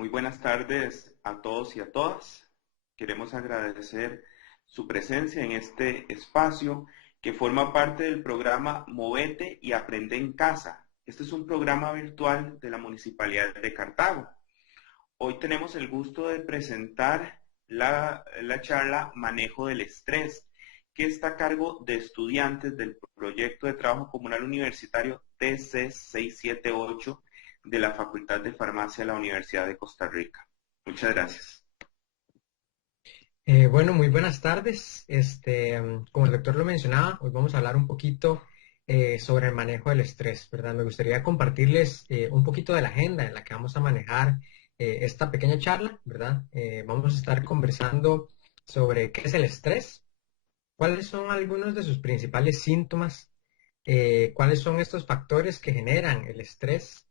Muy buenas tardes a todos y a todas. Queremos agradecer su presencia en este espacio que forma parte del programa Movete y Aprende en Casa. Este es un programa virtual de la Municipalidad de Cartago. Hoy tenemos el gusto de presentar la charla Manejo del Estrés, que está a cargo de estudiantes del proyecto de trabajo comunal universitario TC678 de la Facultad de Farmacia de la Universidad de Costa Rica. Muchas gracias. Bueno, muy buenas tardes. Como el doctor lo mencionaba, hoy vamos a hablar un poquito sobre el manejo del estrés, ¿verdad? Me gustaría compartirles un poquito de la agenda en la que vamos a manejar esta pequeña charla, ¿verdad? Vamos a estar conversando sobre qué es el estrés, cuáles son algunos de sus principales síntomas, cuáles son estos factores que generan el estrés,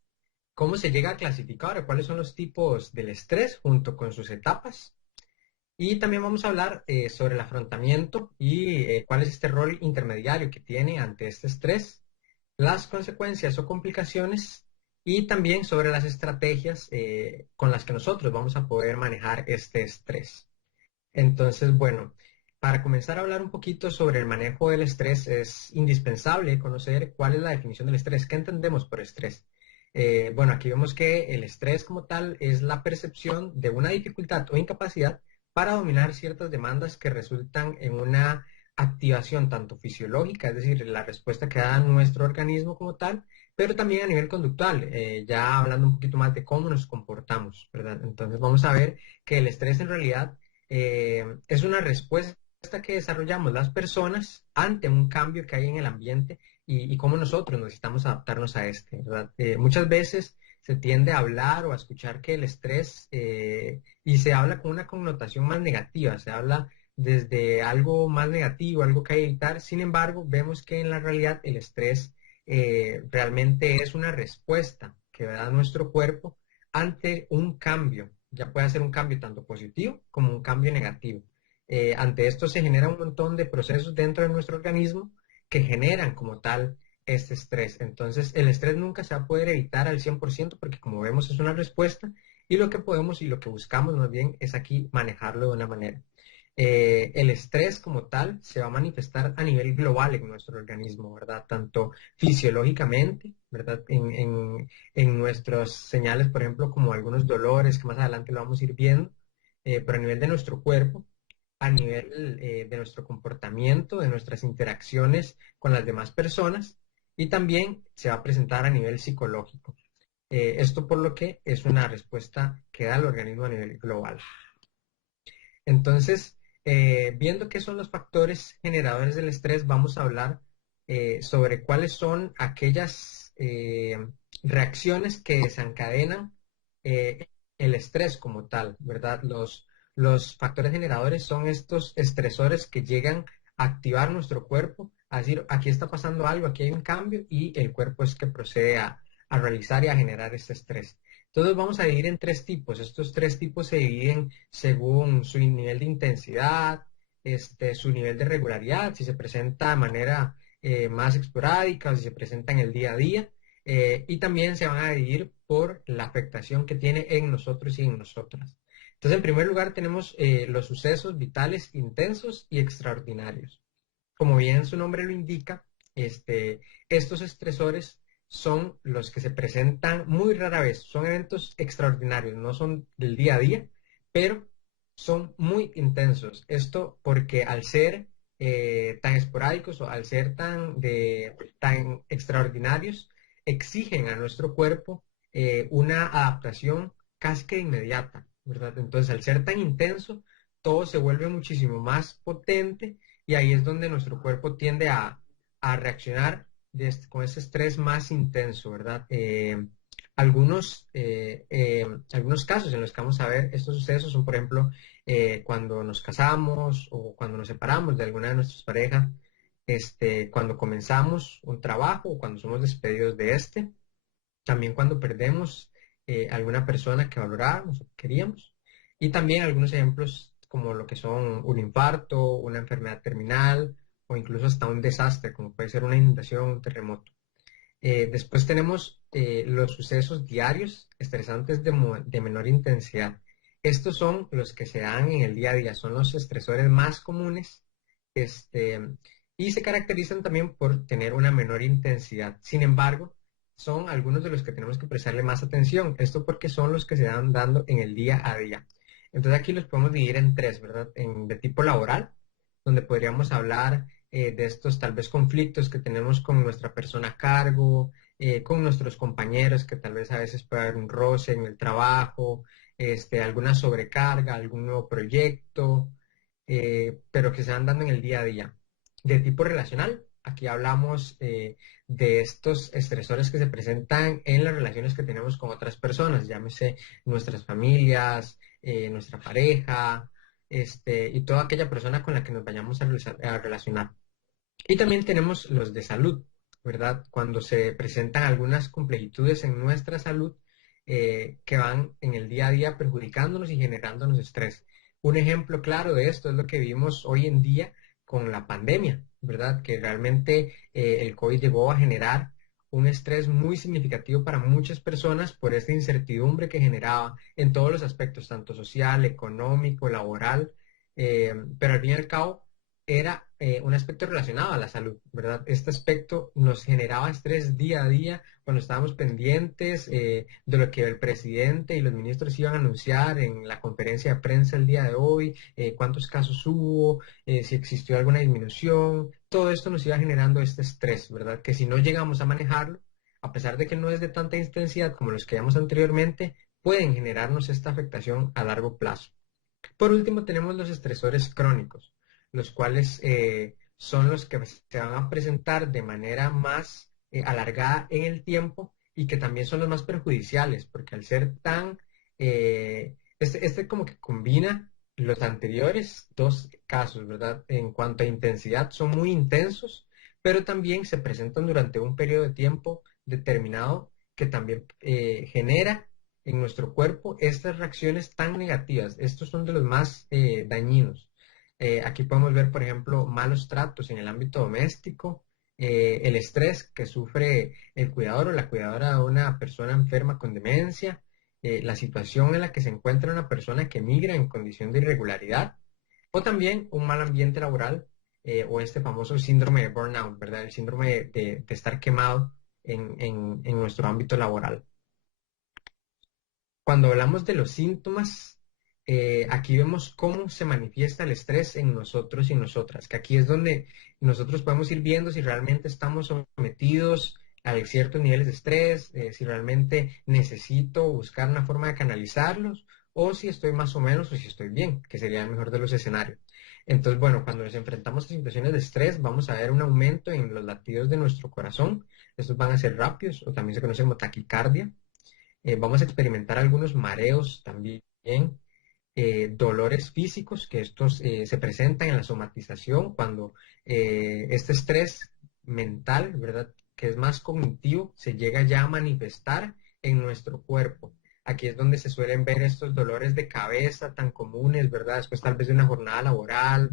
cómo se llega a clasificar o cuáles son los tipos del estrés junto con sus etapas. Y también vamos a hablar sobre el afrontamiento y cuál es este rol intermediario que tiene ante este estrés, las consecuencias o complicaciones y también sobre las estrategias con las que nosotros vamos a poder manejar este estrés. Entonces, bueno, para comenzar a hablar un poquito sobre el manejo del estrés es indispensable conocer cuál es la definición del estrés, qué entendemos por estrés. Bueno, aquí vemos que el estrés como tal es la percepción de una dificultad o incapacidad para dominar ciertas demandas que resultan en una activación tanto fisiológica, es decir, la respuesta que da nuestro organismo como tal, pero también a nivel conductual, ya hablando un poquito más de cómo nos comportamos, ¿verdad? Entonces vamos a ver que el estrés en realidad es una respuesta que desarrollamos las personas ante un cambio que hay en el ambiente y cómo nosotros necesitamos adaptarnos a este, ¿verdad? Muchas veces se tiende a hablar o a escuchar que el estrés, y se habla con una connotación más negativa, se habla desde algo más negativo, algo que hay que evitar. Sin embargo, vemos que en la realidad el estrés realmente es una respuesta que da nuestro cuerpo ante un cambio, ya puede ser un cambio tanto positivo como un cambio negativo. Ante esto se genera un montón de procesos dentro de nuestro organismo que generan como tal este estrés. Entonces, el estrés nunca se va a poder evitar al 100% porque como vemos es una respuesta y lo que podemos y lo que buscamos más bien es aquí manejarlo de una manera. El estrés como tal se va a manifestar a nivel global en nuestro organismo, ¿verdad? Tanto fisiológicamente, ¿verdad? En nuestras señales, por ejemplo, como algunos dolores que más adelante lo vamos a ir viendo, pero a nivel de nuestro cuerpo, a nivel de nuestro comportamiento, de nuestras interacciones con las demás personas y también se va a presentar a nivel psicológico. Esto por lo que es una respuesta que da el organismo a nivel global. Entonces, viendo qué son los factores generadores del estrés, vamos a hablar sobre cuáles son aquellas reacciones que desencadenan eh, el estrés como tal, ¿verdad? Los factores generadores son estos estresores que llegan a activar nuestro cuerpo, a decir, aquí está pasando algo, aquí hay un cambio, y el cuerpo es que procede a realizar y a generar este estrés. Entonces vamos a dividir en tres tipos. Estos tres tipos se dividen según su nivel de intensidad, su nivel de regularidad, si se presenta de manera más esporádica o si se presenta en el día a día, y también se van a dividir por la afectación que tiene en nosotros y en nosotras. Entonces, en primer lugar, tenemos los sucesos vitales intensos y extraordinarios. Como bien su nombre lo indica, estos estresores son los que se presentan muy rara vez, son eventos extraordinarios, no son del día a día, pero son muy intensos. Esto porque al ser tan esporádicos o al ser tan extraordinarios, exigen a nuestro cuerpo una adaptación casi que inmediata, ¿verdad? Entonces, al ser tan intenso, todo se vuelve muchísimo más potente y ahí es donde nuestro cuerpo tiende a reaccionar con ese estrés más intenso, ¿verdad? Algunos casos en los que vamos a ver estos sucesos son, por ejemplo, cuando nos casamos o cuando nos separamos de alguna de nuestras parejas, cuando comenzamos un trabajo o cuando somos despedidos de también cuando perdemos alguna persona que valorábamos o que queríamos, y también algunos ejemplos como lo que son un infarto, una enfermedad terminal o incluso hasta un desastre, como puede ser una inundación, un terremoto. Después tenemos los sucesos diarios estresantes de menor intensidad. Estos son los que se dan en el día a día, son los estresores más comunes, este, y se caracterizan también por tener una menor intensidad. Sin embargo, son algunos de los que tenemos que prestarle más atención. Esto porque son los que se dan dando en el día a día. Entonces aquí los podemos dividir en tres, ¿verdad? De tipo laboral, donde podríamos hablar de estos tal vez conflictos que tenemos con nuestra persona a cargo, con nuestros compañeros, que tal vez a veces puede haber un roce en el trabajo, alguna sobrecarga, algún nuevo proyecto, pero que se van dando en el día a día. De tipo relacional, aquí hablamos de estos estresores que se presentan en las relaciones que tenemos con otras personas, llámese nuestras familias, nuestra pareja, y toda aquella persona con la que nos vayamos a relacionar. Y también tenemos los de salud, ¿verdad? Cuando se presentan algunas complejitudes en nuestra salud que van en el día a día perjudicándonos y generándonos estrés. Un ejemplo claro de esto es lo que vimos hoy en día con la pandemia, ¿verdad? Que realmente el COVID llegó a generar un estrés muy significativo para muchas personas por esta incertidumbre que generaba en todos los aspectos, tanto social, económico, laboral, pero al fin y al cabo era un aspecto relacionado a la salud, ¿verdad? Este aspecto nos generaba estrés día a día cuando estábamos pendientes de lo que el presidente y los ministros iban a anunciar en la conferencia de prensa el día de hoy, cuántos casos hubo, si existió alguna disminución, todo esto nos iba generando este estrés, ¿verdad? Que si no llegamos a manejarlo, a pesar de que no es de tanta intensidad como los que vimos anteriormente, pueden generarnos esta afectación a largo plazo. Por último, tenemos los estresores crónicos, los cuales son los que se van a presentar de manera más alargada en el tiempo y que también son los más perjudiciales, porque al ser tan, este como que combina los anteriores dos casos, ¿verdad? En cuanto a intensidad, son muy intensos, pero también se presentan durante un periodo de tiempo determinado que también genera en nuestro cuerpo estas reacciones tan negativas. Estos son de los más dañinos. Aquí podemos ver, por ejemplo, malos tratos en el ámbito doméstico, el estrés que sufre el cuidador o la cuidadora de una persona enferma con demencia, la situación en la que se encuentra una persona que migra en condición de irregularidad, o también un mal ambiente laboral o este famoso síndrome de burnout, ¿verdad? El síndrome de estar quemado en nuestro ámbito laboral. Cuando hablamos de los síntomas, aquí vemos cómo se manifiesta el estrés en nosotros y nosotras, que aquí es donde nosotros podemos ir viendo si realmente estamos sometidos a ciertos niveles de estrés, si realmente necesito buscar una forma de canalizarlos, o si estoy más o menos o si estoy bien, que sería el mejor de los escenarios. Entonces, bueno, cuando nos enfrentamos a situaciones de estrés, vamos a ver un aumento en los latidos de nuestro corazón. Estos van a ser rápidos, o también se conoce como taquicardia. Vamos a experimentar algunos mareos también, dolores físicos, que estos se presentan en la somatización cuando este estrés mental, ¿verdad? Que es más cognitivo, se llega ya a manifestar en nuestro cuerpo. Aquí es donde se suelen ver estos dolores de cabeza tan comunes, ¿verdad? Después tal vez de una jornada laboral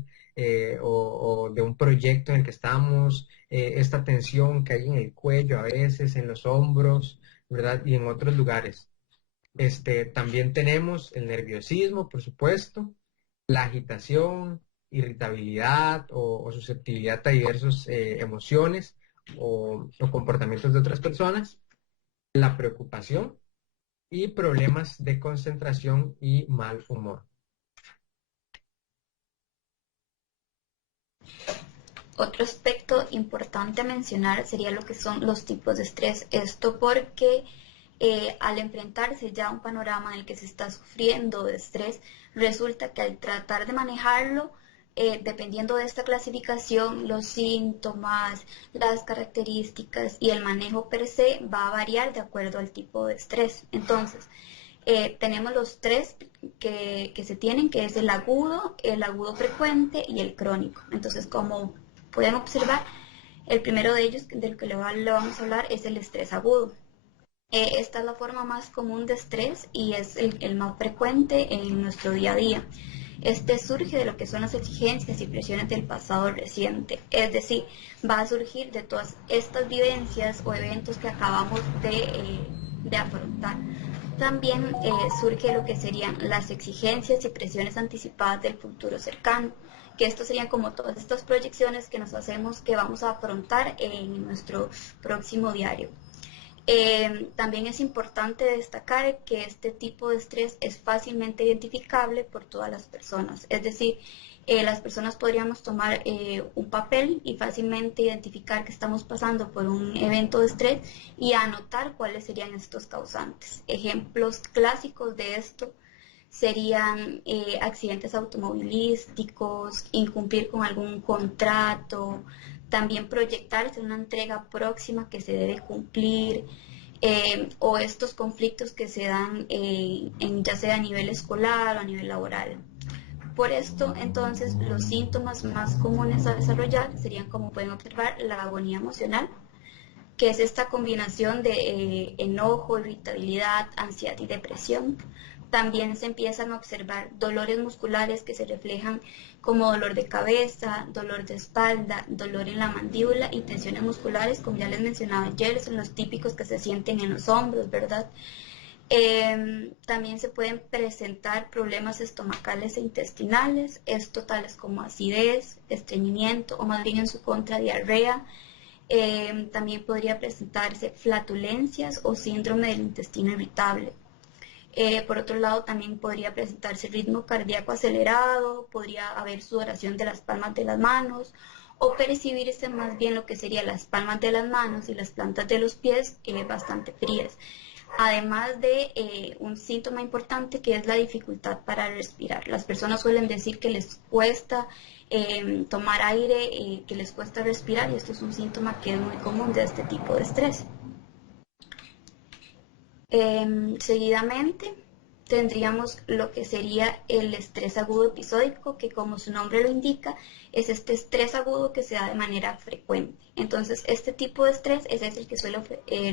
o de un proyecto en el que estamos, esta tensión que hay en el cuello a veces, en los hombros, ¿verdad? Y en otros lugares. También tenemos el nerviosismo, por supuesto, la agitación, irritabilidad o susceptibilidad a diversas emociones o comportamientos de otras personas, la preocupación y problemas de concentración y mal humor. Otro aspecto importante a mencionar sería lo que son los tipos de estrés. Esto porque al enfrentarse ya a un panorama en el que se está sufriendo de estrés, resulta que al tratar de manejarlo, dependiendo de esta clasificación, los síntomas, las características y el manejo per se va a variar de acuerdo al tipo de estrés. Entonces, tenemos los tres que se tienen, que es el agudo frecuente y el crónico. Entonces, como pueden observar, el primero de ellos, del que le vamos a hablar, es el estrés agudo. Esta es la forma más común de estrés y es el más frecuente en nuestro día a día. Este surge de lo que son las exigencias y presiones del pasado reciente, es decir, va a surgir de todas estas vivencias o eventos que acabamos de afrontar. También surge lo que serían las exigencias y presiones anticipadas del futuro cercano, que esto serían como todas estas proyecciones que nos hacemos que vamos a afrontar en nuestro próximo diario. También es importante destacar que este tipo de estrés es fácilmente identificable por todas las personas, es decir, las personas podríamos tomar un papel y fácilmente identificar que estamos pasando por un evento de estrés y anotar cuáles serían estos causantes. Ejemplos clásicos de esto serían accidentes automovilísticos, incumplir con algún contrato, también proyectarse una entrega próxima que se debe cumplir, o estos conflictos que se dan ya sea a nivel escolar o a nivel laboral. Por esto, entonces, los síntomas más comunes a desarrollar serían, como pueden observar, la agonía emocional, que es esta combinación de enojo, irritabilidad, ansiedad y depresión. También se empiezan a observar dolores musculares que se reflejan como dolor de cabeza, dolor de espalda, dolor en la mandíbula y tensiones musculares, como ya les mencionaba ayer, son los típicos que se sienten en los hombros, ¿verdad? También se pueden presentar problemas estomacales e intestinales, esto tales como acidez, estreñimiento o más bien en su contra diarrea. También podría presentarse flatulencias o síndrome del intestino irritable. Por otro lado, también podría presentarse ritmo cardíaco acelerado, podría haber sudoración de las palmas de las manos o percibirse más bien lo que serían las palmas de las manos y las plantas de los pies bastante frías. Además de un síntoma importante que es la dificultad para respirar. Las personas suelen decir que les cuesta tomar aire, que les cuesta respirar, y esto es un síntoma que es muy común de este tipo de estrés. Seguidamente tendríamos lo que sería el estrés agudo episódico, que como su nombre lo indica, es este estrés agudo que se da de manera frecuente. Entonces, este tipo de estrés es el que suele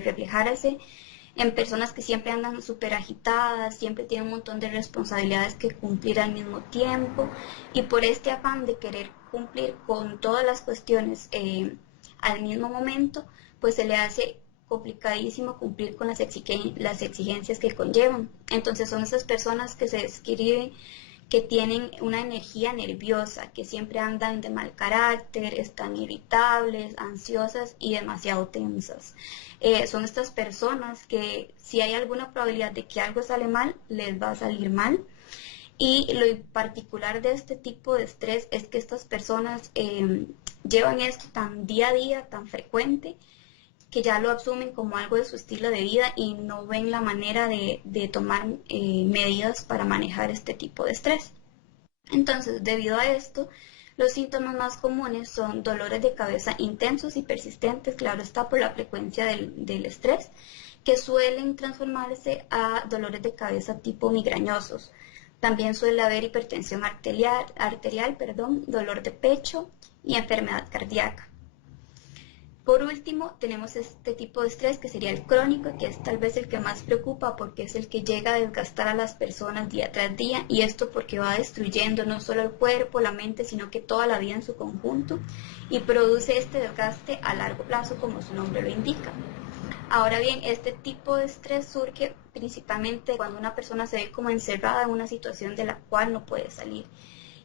reflejarse en personas que siempre andan súper agitadas, siempre tienen un montón de responsabilidades que cumplir al mismo tiempo, y por este afán de querer cumplir con todas las cuestiones al mismo momento, pues se le hace complicadísimo cumplir con las exigencias que conllevan. Entonces son esas personas que se describen que tienen una energía nerviosa, que siempre andan de mal carácter, están irritables, ansiosas y demasiado tensas. Son estas personas que si hay alguna probabilidad de que algo sale mal, les va a salir mal. Y lo particular de este tipo de estrés es que estas personas llevan esto tan día a día, tan frecuente, que ya lo asumen como algo de su estilo de vida y no ven la manera de tomar medidas para manejar este tipo de estrés. Entonces, debido a esto, los síntomas más comunes son dolores de cabeza intensos y persistentes, claro está, por la frecuencia del estrés, que suelen transformarse a dolores de cabeza tipo migrañosos. También suele haber hipertensión arterial, dolor de pecho y enfermedad cardíaca. Por último, tenemos este tipo de estrés que sería el crónico, que es tal vez el que más preocupa porque es el que llega a desgastar a las personas día tras día, y esto porque va destruyendo no solo el cuerpo, la mente, sino que toda la vida en su conjunto, y produce este desgaste a largo plazo, como su nombre lo indica. Ahora bien, este tipo de estrés surge principalmente cuando una persona se ve como encerrada en una situación de la cual no puede salir.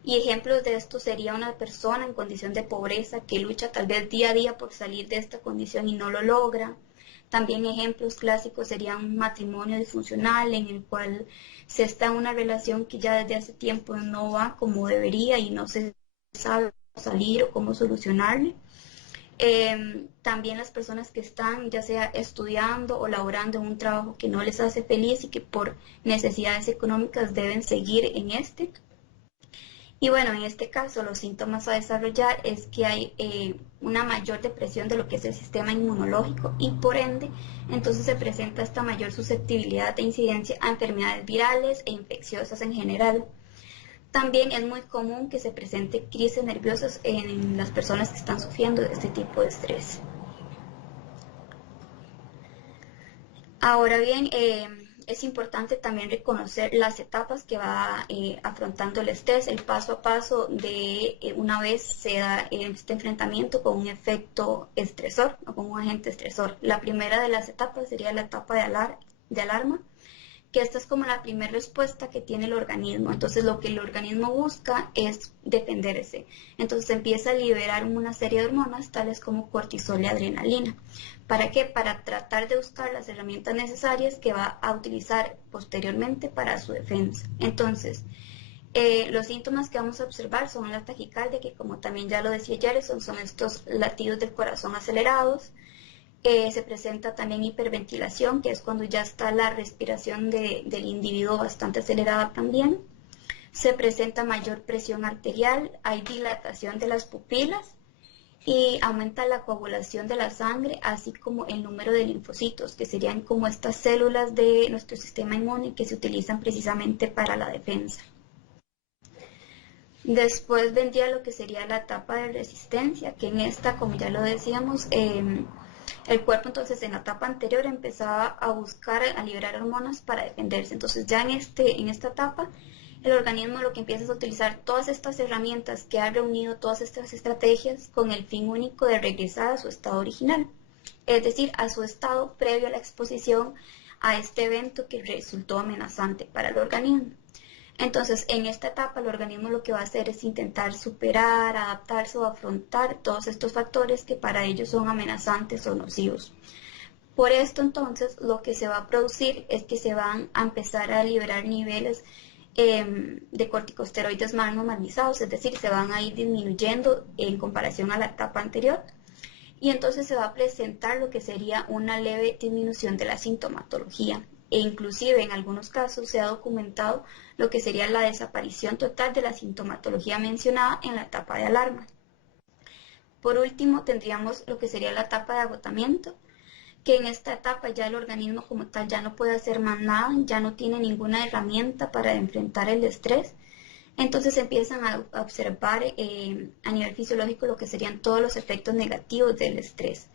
Y ejemplos de esto sería una persona en condición de pobreza que lucha tal vez día a día por salir de esta condición y no lo logra. También ejemplos clásicos serían un matrimonio disfuncional en el cual se está en una relación que ya desde hace tiempo no va como debería y no se sabe cómo salir o cómo solucionarle. También las personas que están ya sea estudiando o laborando en un trabajo que no les hace feliz y que por necesidades económicas deben seguir en este. Y bueno, en este caso los síntomas a desarrollar es que hay una mayor depresión de lo que es el sistema inmunológico y por ende entonces se presenta esta mayor susceptibilidad de incidencia a enfermedades virales e infecciosas en general. También es muy común que se presente crisis nerviosas en las personas que están sufriendo de este tipo de estrés. Ahora bien, es importante también reconocer las etapas que va afrontando el estrés, el paso a paso de una vez se da este enfrentamiento con un efecto estresor o con un agente estresor. La primera de las etapas sería la etapa de alarma, que esta es como la primera respuesta que tiene el organismo. Entonces lo que el organismo busca es defenderse. Entonces empieza a liberar una serie de hormonas tales como cortisol y adrenalina. ¿Para qué? Para tratar de buscar las herramientas necesarias que va a utilizar posteriormente para su defensa. Entonces, los síntomas que vamos a observar son la taquicardia, que como también ya lo decía Jerison, son estos latidos del corazón acelerados. Se presenta también hiperventilación, que es cuando ya está la respiración del individuo bastante acelerada también. Se presenta mayor presión arterial, hay dilatación de las pupilas y aumenta la coagulación de la sangre, así como el número de linfocitos, que serían como estas células de nuestro sistema inmune que se utilizan precisamente para la defensa. Después vendría lo que sería la etapa de resistencia, que en esta, como ya lo decíamos, el cuerpo entonces en la etapa anterior empezaba a buscar, a liberar hormonas para defenderse. Entonces ya en esta etapa el organismo lo que empieza es a utilizar todas estas herramientas que ha reunido, todas estas estrategias con el fin único de regresar a su estado original, es decir, a su estado previo a la exposición a este evento que resultó amenazante para el organismo. Entonces, en esta etapa, el organismo lo que va a hacer es intentar superar, adaptarse o afrontar todos estos factores que para ellos son amenazantes o nocivos. Por esto, entonces, lo que se va a producir es que se van a empezar a liberar niveles de corticosteroides más normalizados, es decir, se van a ir disminuyendo en comparación a la etapa anterior. Y entonces se va a presentar lo que sería una leve disminución de la sintomatología. E inclusive en algunos casos se ha documentado lo que sería la desaparición total de la sintomatología mencionada en la etapa de alarma. Por último, tendríamos lo que sería la etapa de agotamiento, que en esta etapa ya el organismo como tal ya no puede hacer más nada, ya no tiene ninguna herramienta para enfrentar el estrés. Entonces empiezan a observar a nivel fisiológico lo que serían todos los efectos negativos del estrés.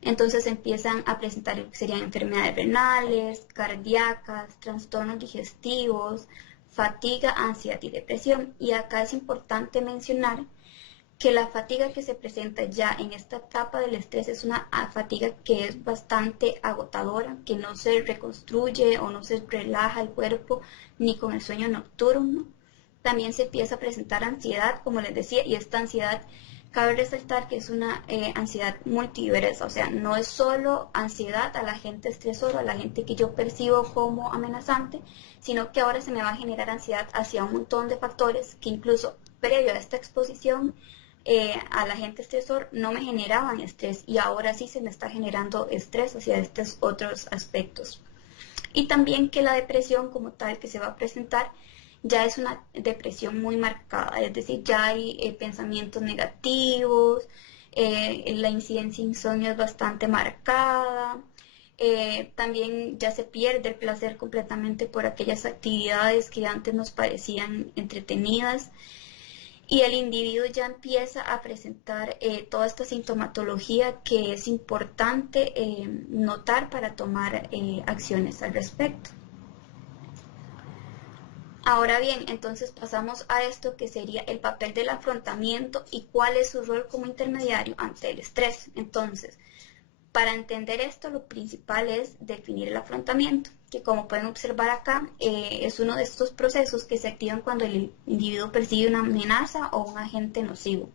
Entonces empiezan a presentar lo que serían enfermedades renales, cardíacas, trastornos digestivos, fatiga, ansiedad y depresión. Y acá es importante mencionar que la fatiga que se presenta ya en esta etapa del estrés es una fatiga que es bastante agotadora, que no se reconstruye o no se relaja el cuerpo ni con el sueño nocturno. También se empieza a presentar ansiedad, como les decía, y esta ansiedad cabe resaltar que es una ansiedad multiversa, o sea, no es solo ansiedad a la gente estresor o a la gente que yo percibo como amenazante, sino que ahora se me va a generar ansiedad hacia un montón de factores que incluso previo a esta exposición a la gente estresor no me generaban estrés y ahora sí se me está generando estrés hacia estos otros aspectos. Y también que la depresión como tal que se va a presentar ya es una depresión muy marcada, es decir, ya hay pensamientos negativos, la incidencia de insomnio es bastante marcada, también ya se pierde el placer completamente por aquellas actividades que antes nos parecían entretenidas y el individuo ya empieza a presentar toda esta sintomatología que es importante notar para tomar acciones al respecto. Ahora bien, entonces pasamos a esto que sería el papel del afrontamiento y cuál es su rol como intermediario ante el estrés. Entonces, para entender esto, lo principal es definir el afrontamiento, que como pueden observar acá, es uno de estos procesos que se activan cuando el individuo percibe una amenaza o un agente nocivo.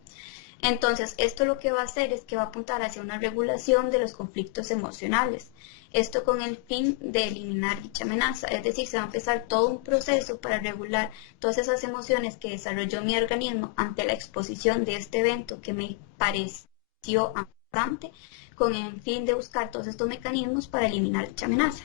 Entonces, esto lo que va a hacer es que va a apuntar hacia una regulación de los conflictos emocionales. Esto con el fin de eliminar dicha amenaza, es decir, se va a empezar todo un proceso para regular todas esas emociones que desarrolló mi organismo ante la exposición de este evento que me pareció amenazante, con el fin de buscar todos estos mecanismos para eliminar dicha amenaza.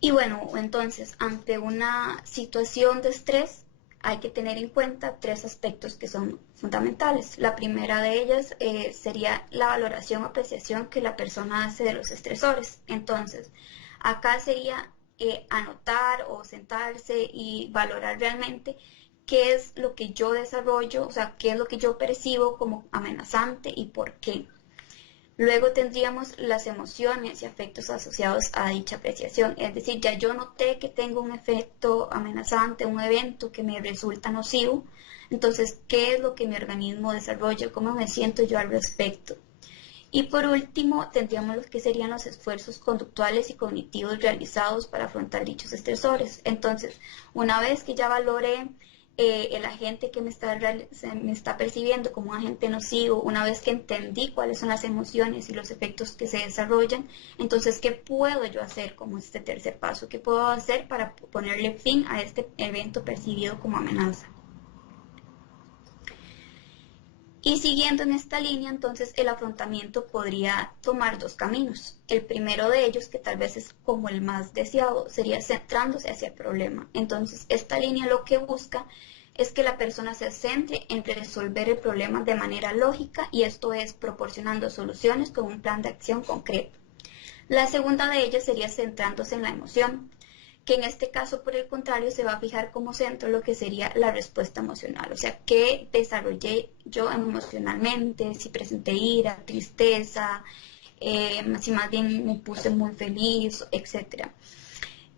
Y bueno, entonces, ante una situación de estrés, hay que tener en cuenta tres aspectos que son fundamentales. La primera de ellas sería la valoración o apreciación que la persona hace de los estresores. Entonces, acá sería anotar o sentarse y valorar realmente qué es lo que yo desarrollo, o sea, qué es lo que yo percibo como amenazante y por qué. Luego tendríamos las emociones y afectos asociados a dicha apreciación, es decir, ya yo noté que tengo un efecto amenazante, un evento que me resulta nocivo, entonces, ¿qué es lo que mi organismo desarrolla? ¿Cómo me siento yo al respecto? Y por último, tendríamos lo que serían los esfuerzos conductuales y cognitivos realizados para afrontar dichos estresores. Entonces, una vez que ya valoré el agente que me está percibiendo como un agente nocivo, una vez que entendí cuáles son las emociones y los efectos que se desarrollan, entonces, ¿qué puedo yo hacer como este tercer paso? ¿Qué puedo hacer para ponerle fin a este evento percibido como amenaza? Y siguiendo en esta línea, entonces el afrontamiento podría tomar dos caminos. El primero de ellos, que tal vez es como el más deseado, sería centrándose hacia el problema. Entonces, esta línea lo que busca es que la persona se centre en resolver el problema de manera lógica, y esto es proporcionando soluciones con un plan de acción concreto. La segunda de ellas sería centrándose en la emoción, que en este caso, por el contrario, se va a fijar como centro lo que sería la respuesta emocional, o sea, qué desarrollé yo emocionalmente, si presenté ira, tristeza, si más bien me puse muy feliz, etcétera.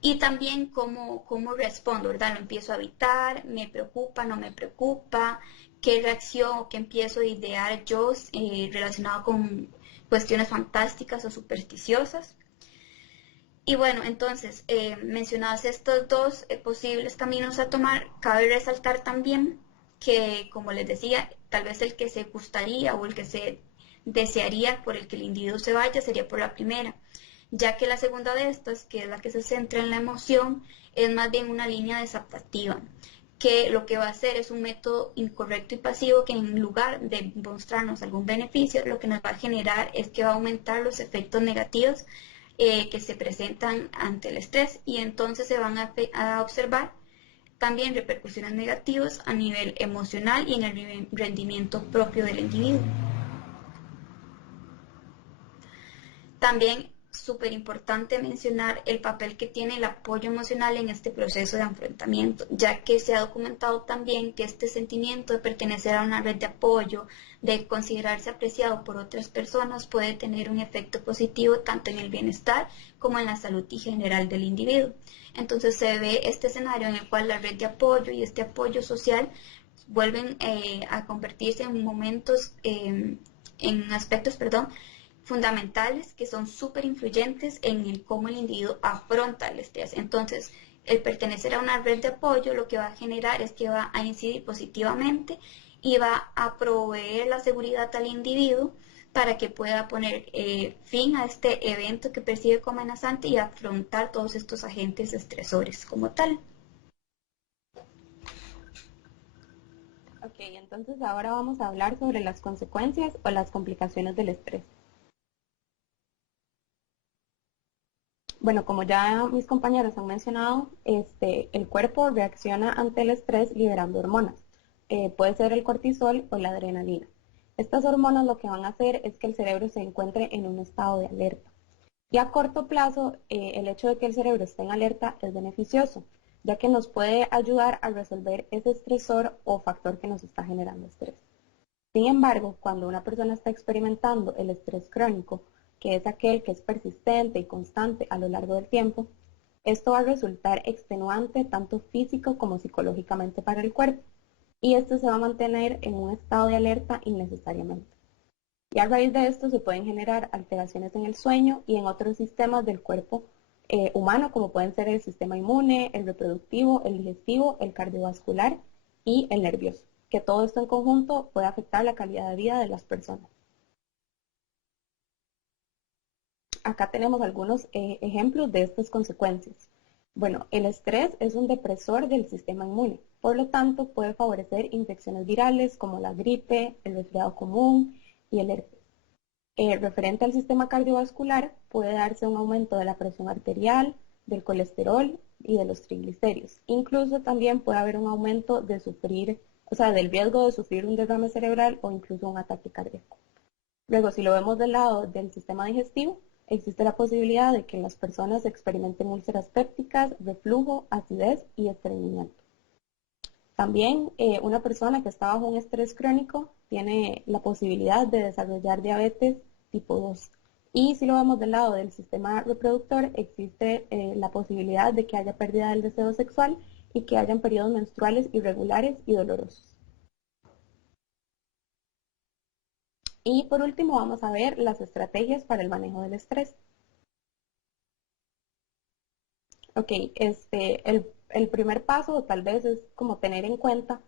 Y también cómo respondo, ¿verdad? Lo empiezo a evitar, me preocupa, no me preocupa, qué reacción o qué empiezo a idear yo relacionado con cuestiones fantásticas o supersticiosas. Y bueno, entonces, mencionados estos dos posibles caminos a tomar, cabe resaltar también que, como les decía, tal vez el que se gustaría o el que se desearía por el que el individuo se vaya sería por la primera, ya que la segunda de estas, que es la que se centra en la emoción, es más bien una línea desadaptativa, que lo que va a hacer es un método incorrecto y pasivo que, en lugar de mostrarnos algún beneficio, lo que nos va a generar es que va a aumentar los efectos negativos que se presentan ante el estrés, y entonces se van a observar también repercusiones negativas a nivel emocional y en el rendimiento propio del individuo. También súper importante mencionar el papel que tiene el apoyo emocional en este proceso de enfrentamiento, ya que se ha documentado también que este sentimiento de pertenecer a una red de apoyo, de considerarse apreciado por otras personas, puede tener un efecto positivo tanto en el bienestar como en la salud y general del individuo. Entonces se ve este escenario en el cual la red de apoyo y este apoyo social vuelven a convertirse en momentos, en aspectos, perdón, fundamentales que son súper influyentes en el cómo el individuo afronta el estrés. Entonces, el pertenecer a una red de apoyo lo que va a generar es que va a incidir positivamente y va a proveer la seguridad al individuo para que pueda poner fin a este evento que percibe como amenazante y afrontar todos estos agentes estresores como tal. Ok, entonces ahora vamos a hablar sobre las consecuencias o las complicaciones del estrés. Bueno, como ya mis compañeros han mencionado, el cuerpo reacciona ante el estrés liberando hormonas. Puede ser el cortisol o la adrenalina. Estas hormonas lo que van a hacer es que el cerebro se encuentre en un estado de alerta. Y a corto plazo, el hecho de que el cerebro esté en alerta es beneficioso, ya que nos puede ayudar a resolver ese estresor o factor que nos está generando estrés. Sin embargo, cuando una persona está experimentando el estrés crónico, que es aquel que es persistente y constante a lo largo del tiempo, esto va a resultar extenuante tanto físico como psicológicamente para el cuerpo, y esto se va a mantener en un estado de alerta innecesariamente. Y a raíz de esto se pueden generar alteraciones en el sueño y en otros sistemas del cuerpo humano, como pueden ser el sistema inmune, el reproductivo, el digestivo, el cardiovascular y el nervioso, que todo esto en conjunto puede afectar la calidad de vida de las personas. Acá tenemos algunos ejemplos de estas consecuencias. Bueno, el estrés es un depresor del sistema inmune, por lo tanto puede favorecer infecciones virales como la gripe, el resfriado común y el herpes. Referente al sistema cardiovascular, puede darse un aumento de la presión arterial, del colesterol y de los triglicéridos. Incluso también puede haber un aumento de del riesgo de sufrir un derrame cerebral o incluso un ataque cardíaco. Luego, si lo vemos del lado del sistema digestivo, existe la posibilidad de que las personas experimenten úlceras pépticas, reflujo, acidez y estreñimiento. También una persona que está bajo un estrés crónico tiene la posibilidad de desarrollar diabetes tipo 2. Y si lo vemos del lado del sistema reproductor, existe la posibilidad de que haya pérdida del deseo sexual y que hayan periodos menstruales irregulares y dolorosos. Y por último vamos a ver las estrategias para el manejo del estrés. Ok, el primer paso tal vez es como tener en cuenta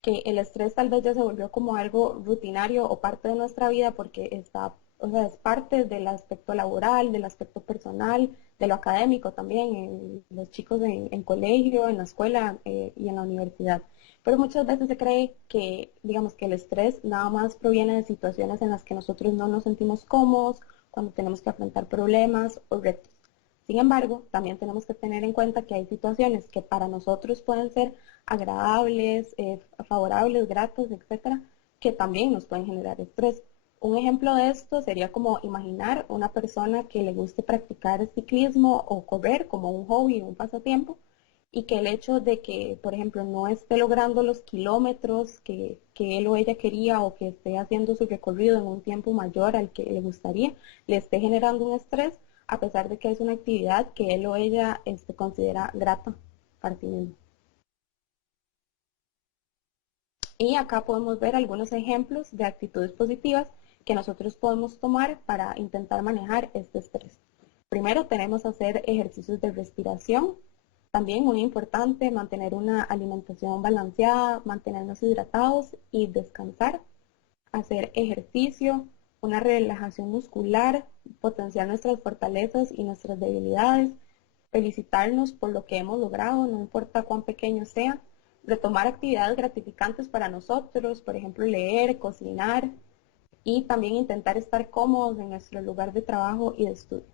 que el estrés tal vez ya se volvió como algo rutinario o parte de nuestra vida porque está, o sea, es parte del aspecto laboral, del aspecto personal, de lo académico también, en los chicos en colegio, en la escuela y en la universidad. Pero muchas veces se cree que, digamos, que el estrés nada más proviene de situaciones en las que nosotros no nos sentimos cómodos, cuando tenemos que afrontar problemas o retos. Sin embargo, también tenemos que tener en cuenta que hay situaciones que para nosotros pueden ser agradables, favorables, gratas, etcétera, que también nos pueden generar estrés. Un ejemplo de esto sería como imaginar una persona que le guste practicar ciclismo o correr como un hobby, un pasatiempo, y que el hecho de que, por ejemplo, no esté logrando los kilómetros que él o ella quería o que esté haciendo su recorrido en un tiempo mayor al que le gustaría, le esté generando un estrés, a pesar de que es una actividad que él o ella considera grata para sí mismo. Y acá podemos ver algunos ejemplos de actitudes positivas que nosotros podemos tomar para intentar manejar este estrés. Primero tenemos hacer ejercicios de respiración. También muy importante mantener una alimentación balanceada, mantenernos hidratados y descansar. Hacer ejercicio, una relajación muscular, potenciar nuestras fortalezas y nuestras debilidades, felicitarnos por lo que hemos logrado, no importa cuán pequeño sea, retomar actividades gratificantes para nosotros, por ejemplo, leer, cocinar y también intentar estar cómodos en nuestro lugar de trabajo y de estudio.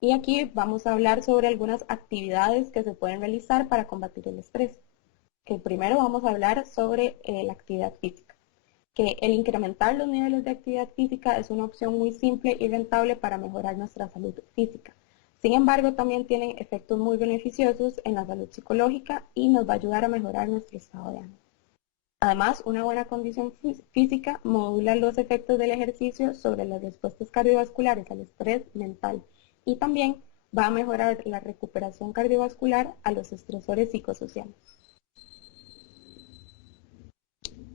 Y aquí vamos a hablar sobre algunas actividades que se pueden realizar para combatir el estrés. Que primero vamos a hablar sobre la actividad física. Que el incrementar los niveles de actividad física es una opción muy simple y rentable para mejorar nuestra salud física. Sin embargo, también tienen efectos muy beneficiosos en la salud psicológica y nos va a ayudar a mejorar nuestro estado de ánimo. Además, una buena condición física modula los efectos del ejercicio sobre las respuestas cardiovasculares al estrés mental y también va a mejorar la recuperación cardiovascular a los estresores psicosociales.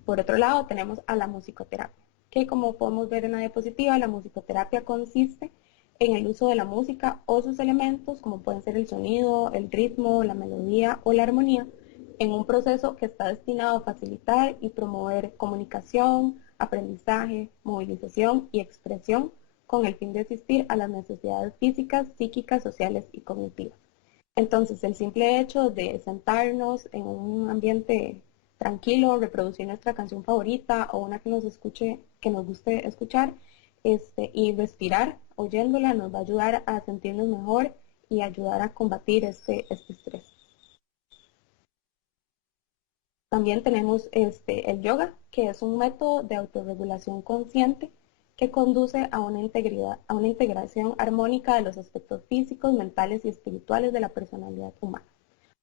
Por otro lado, tenemos a la musicoterapia, que como podemos ver en la diapositiva, la musicoterapia consiste en el uso de la música o sus elementos, como pueden ser el sonido, el ritmo, la melodía o la armonía, en un proceso que está destinado a facilitar y promover comunicación, aprendizaje, movilización y expresión con el fin de asistir a las necesidades físicas, psíquicas, sociales y cognitivas. Entonces, el simple hecho de sentarnos en un ambiente tranquilo, reproducir nuestra canción favorita o una que nos guste escuchar, y respirar oyéndola nos va a ayudar a sentirnos mejor y ayudar a combatir este estrés. También tenemos el yoga, que es un método de autorregulación consciente que conduce a una integración armónica de los aspectos físicos, mentales y espirituales de la personalidad humana.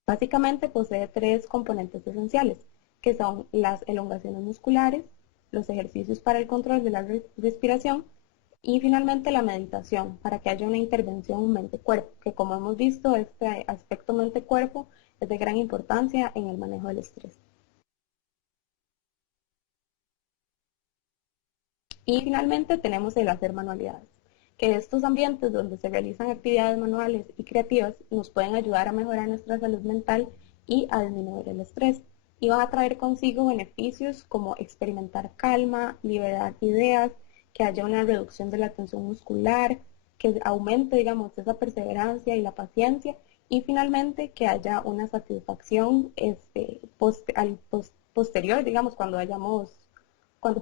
Básicamente posee tres componentes esenciales, que son las elongaciones musculares, los ejercicios para el control de la respiración y finalmente la meditación, para que haya una intervención mente-cuerpo, que como hemos visto, este aspecto mente-cuerpo es de gran importancia en el manejo del estrés. Y finalmente tenemos el hacer manualidades, que estos ambientes donde se realizan actividades manuales y creativas nos pueden ayudar a mejorar nuestra salud mental y a disminuir el estrés. Y van a traer consigo beneficios como experimentar calma, liberar ideas, que haya una reducción de la tensión muscular, que aumente, digamos, esa perseverancia y la paciencia, y finalmente que haya una satisfacción posterior, digamos, cuando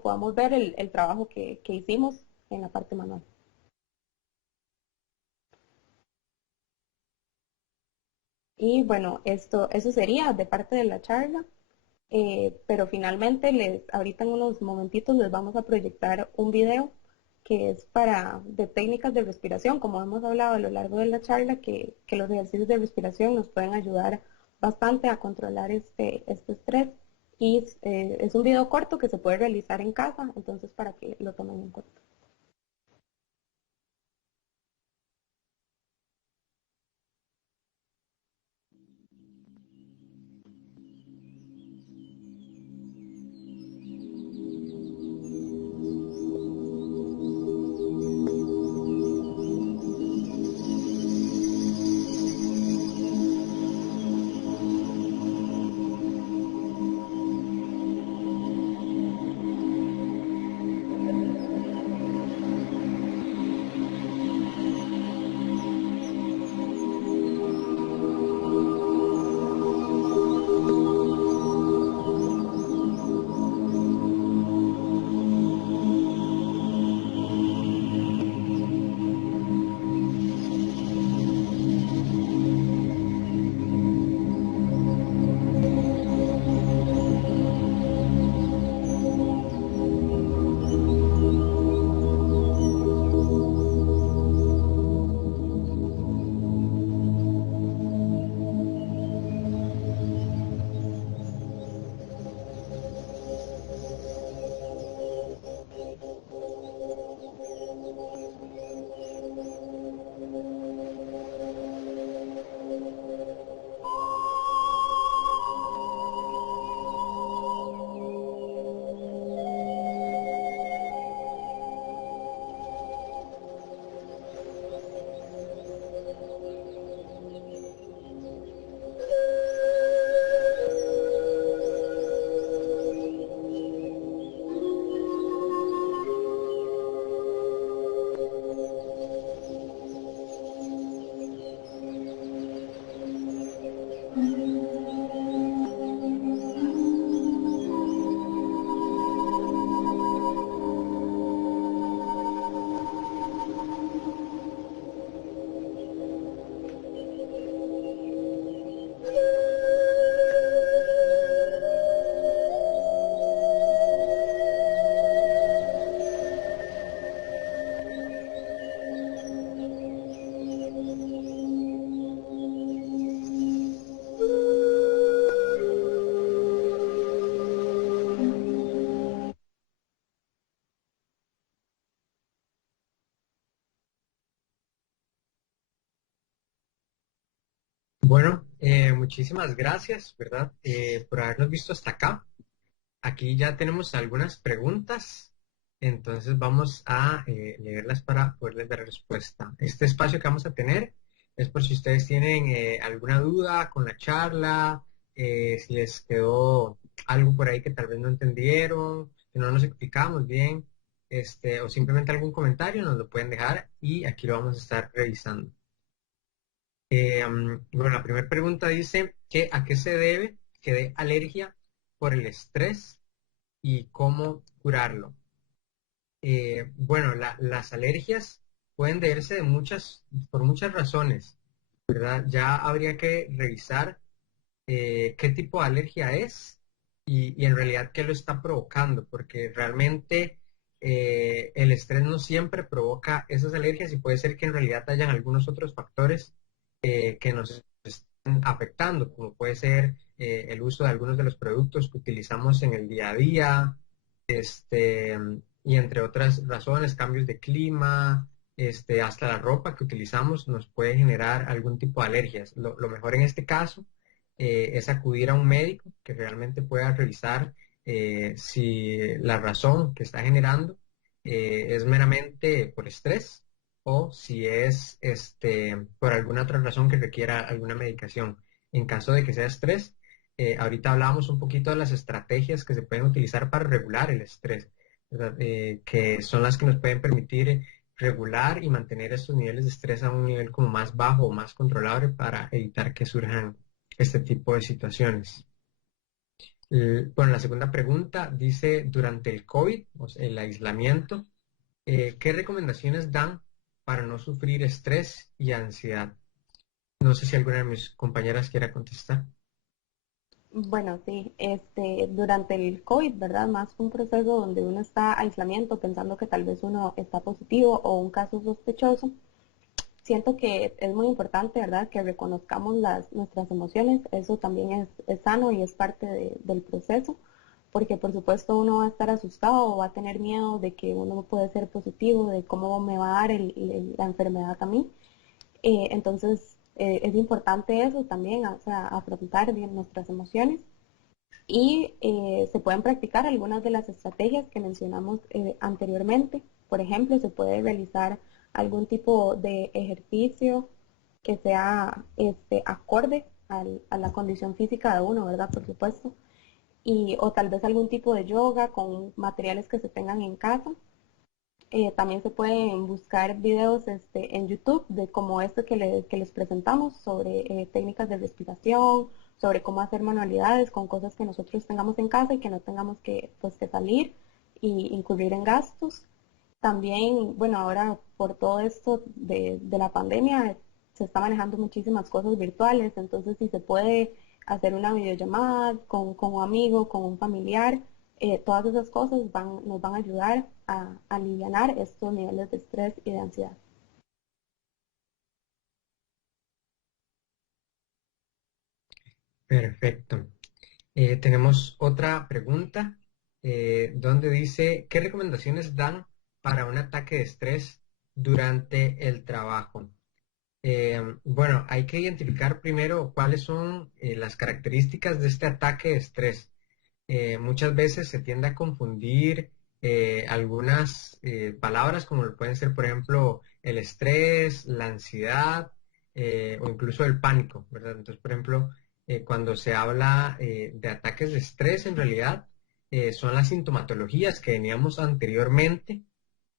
podamos ver el trabajo que hicimos en la parte manual. Y bueno, eso sería de parte de la charla, pero finalmente ahorita en unos momentitos les vamos a proyectar un video que es de técnicas de respiración, como hemos hablado a lo largo de la charla, que los ejercicios de respiración nos pueden ayudar bastante a controlar este estrés y es un video corto que se puede realizar en casa, entonces para que lo tomen en cuenta. Bueno, muchísimas gracias, ¿verdad? Por habernos visto hasta acá. Aquí ya tenemos algunas preguntas, entonces vamos a leerlas para poderles dar respuesta. Este espacio que vamos a tener es por si ustedes tienen alguna duda con la charla, si les quedó algo por ahí que tal vez no entendieron, que no nos explicamos bien, o simplemente algún comentario, nos lo pueden dejar y aquí lo vamos a estar revisando. Bueno, la primera pregunta dice que a qué se debe que dé alergia por el estrés y cómo curarlo. Bueno, las alergias pueden deberse por muchas razones, ¿verdad? Ya habría que revisar qué tipo de alergia es y en realidad qué lo está provocando, porque realmente el estrés no siempre provoca esas alergias y puede ser que en realidad hayan algunos otros factores que nos están afectando, como puede ser el uso de algunos de los productos que utilizamos en el día a día, este, y entre otras razones, cambios de clima, hasta la ropa que utilizamos nos puede generar algún tipo de alergias. Lo mejor en este caso es acudir a un médico que realmente pueda revisar si la razón que está generando es meramente por estrés o si es por alguna otra razón que requiera alguna medicación. En caso de que sea estrés, ahorita hablábamos un poquito de las estrategias que se pueden utilizar para regular el estrés, ¿verdad? Que son las que nos pueden permitir regular y mantener estos niveles de estrés a un nivel como más bajo o más controlable para evitar que surjan este tipo de situaciones. Bueno, la segunda pregunta dice, durante el COVID, o sea, el aislamiento, ¿qué recomendaciones dan para no sufrir estrés y ansiedad? No sé si alguna de mis compañeras quiera contestar. Bueno, sí, durante el COVID, ¿verdad? Más un proceso donde uno está aislamiento pensando que tal vez uno está positivo o un caso sospechoso. Siento que es muy importante, ¿verdad? Que reconozcamos nuestras emociones. Eso también es sano y es parte del proceso. porque por supuesto uno va a estar asustado o va a tener miedo de que uno puede ser positivo, de cómo me va a dar la enfermedad a mí. Entonces es importante eso también, o sea, afrontar bien nuestras emociones y se pueden practicar algunas de las estrategias que mencionamos anteriormente. Por ejemplo, se puede realizar algún tipo de ejercicio que sea acorde a la condición física de uno, ¿verdad? Por supuesto. O tal vez algún tipo de yoga con materiales que se tengan en casa. También se pueden buscar videos en YouTube de como este que les presentamos sobre técnicas de respiración, sobre cómo hacer manualidades con cosas que nosotros tengamos en casa y que no tengamos pues, que salir y incurrir en gastos. También, bueno, ahora por todo esto de la pandemia se está manejando muchísimas cosas virtuales, entonces si se puede hacer una videollamada con un amigo, con un familiar, todas esas cosas nos van a ayudar a aliviar estos niveles de estrés y de ansiedad. Perfecto. Tenemos otra pregunta donde dice, ¿qué recomendaciones dan para un ataque de estrés durante el trabajo? Bueno, hay que identificar primero cuáles son las características de este ataque de estrés. Muchas veces se tiende a confundir algunas palabras como lo pueden ser, por ejemplo, el estrés, la ansiedad o incluso el pánico, ¿verdad? Entonces, por ejemplo, cuando se habla de ataques de estrés, en realidad son las sintomatologías que veníamos anteriormente.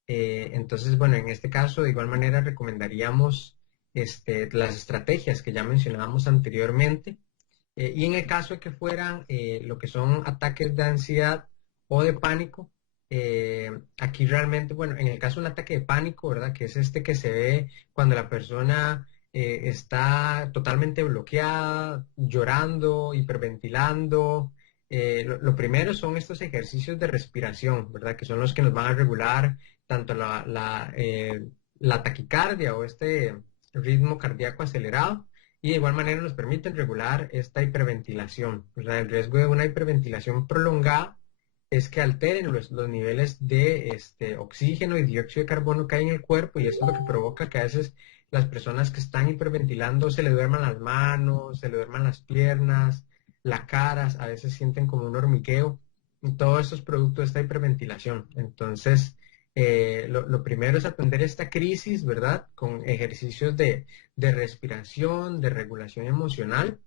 Entonces, bueno, en este caso, de igual manera, recomendaríamos las estrategias que ya mencionábamos anteriormente. Y en el caso de que fueran lo que son ataques de ansiedad o de pánico, aquí realmente, bueno, en el caso de un ataque de pánico, ¿verdad? Que es este que se ve cuando la persona está totalmente bloqueada, llorando, hiperventilando. Lo primero son estos ejercicios de respiración, ¿verdad? Que son los que nos van a regular tanto la taquicardia o este ritmo cardíaco acelerado y de igual manera nos permiten regular esta hiperventilación. O sea, el riesgo de una hiperventilación prolongada es que alteren los niveles de oxígeno y dióxido de carbono que hay en el cuerpo y eso es lo que provoca que a veces las personas que están hiperventilando se le duerman las manos, se le duerman las piernas, la cara, a veces sienten como un hormigueo. Y todo esto es producto de esta hiperventilación. Entonces, lo primero es atender esta crisis, ¿verdad? Con ejercicios de respiración, de regulación emocional,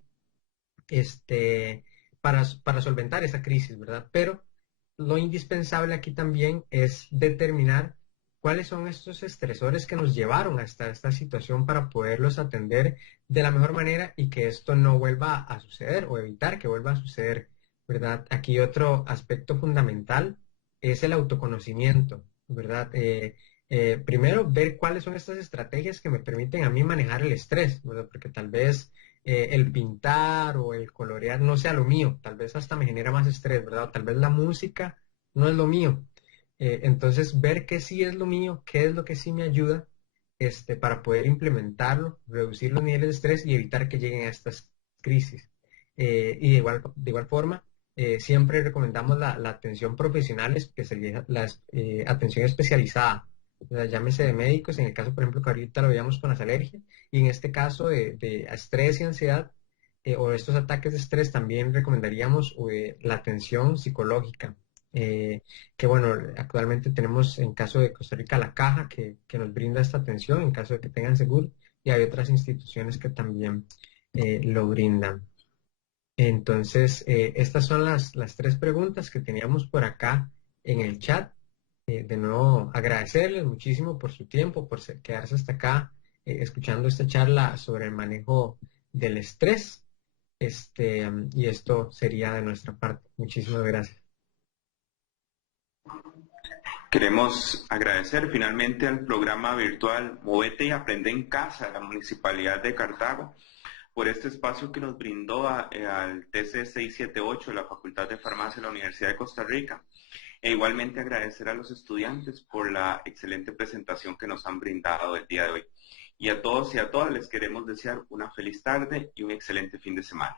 para solventar esa crisis, ¿verdad? Pero lo indispensable aquí también es determinar cuáles son estos estresores que nos llevaron hasta esta situación para poderlos atender de la mejor manera y que esto no vuelva a suceder o evitar que vuelva a suceder, ¿verdad? Aquí otro aspecto fundamental es el autoconocimiento, ¿verdad? Primero, ver cuáles son estas estrategias que me permiten a mí manejar el estrés, ¿verdad? Porque tal vez el pintar o el colorear no sea lo mío, tal vez hasta me genera más estrés, ¿verdad? O tal vez la música no es lo mío. Entonces, ver qué sí es lo mío, qué es lo que sí me ayuda, para poder implementarlo, reducir los niveles de estrés y evitar que lleguen a estas crisis. Y de igual forma, siempre recomendamos la atención profesional, que sería la atención especializada, o sea, llámese de médicos, en el caso, por ejemplo, que ahorita lo veíamos con las alergias, y en este caso de estrés y ansiedad, o estos ataques de estrés, también recomendaríamos la atención psicológica, que bueno, actualmente tenemos en caso de Costa Rica la Caja que nos brinda esta atención en caso de que tengan seguro, y hay otras instituciones que también lo brindan. Entonces, estas son las tres preguntas que teníamos por acá en el chat. De nuevo, agradecerles muchísimo por su tiempo, por quedarse hasta acá escuchando esta charla sobre el manejo del estrés. Y esto sería de nuestra parte. Muchísimas gracias. Queremos agradecer finalmente al programa virtual Movete y Aprende en Casa de la Municipalidad de Cartago por este espacio que nos brindó al TC 678 de la Facultad de Farmacia de la Universidad de Costa Rica. E igualmente agradecer a los estudiantes por la excelente presentación que nos han brindado el día de hoy. Y a todos y a todas les queremos desear una feliz tarde y un excelente fin de semana.